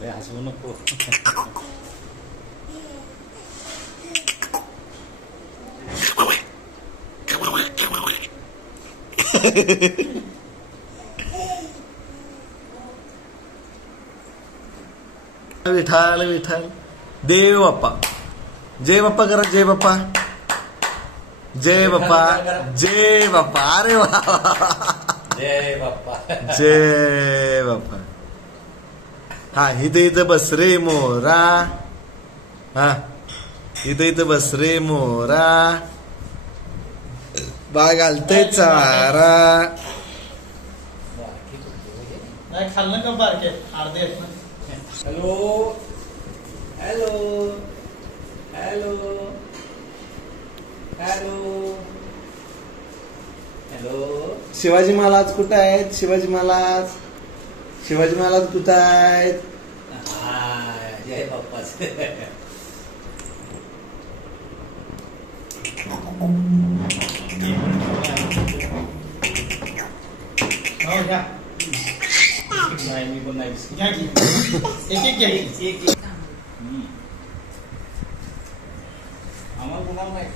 लय हसवू नको. विठाल विठाल देव बाप्पा. जय बाप्पा करा. जय बाप्पा. जय बाप्पा. जय बाप्पा. अरे वा. जय बाप्पा. जय बाप्पा. हा इथं बस रे मोरा. हा इथं बस रे मोरा. बाळ घालतय चारा. खाल्लं का बारके अर्धे. Hello hello hello hello hello. Shivaji Maharaj कुठं आहेत? शिवाजी महाराज. शिवाजी महाराज कुठं आहेत? जय बाप्पाच. हो घ्या. नाही मी पण नाही. घ्या की. एक घ्या. आम्हाला कोणाला नाही.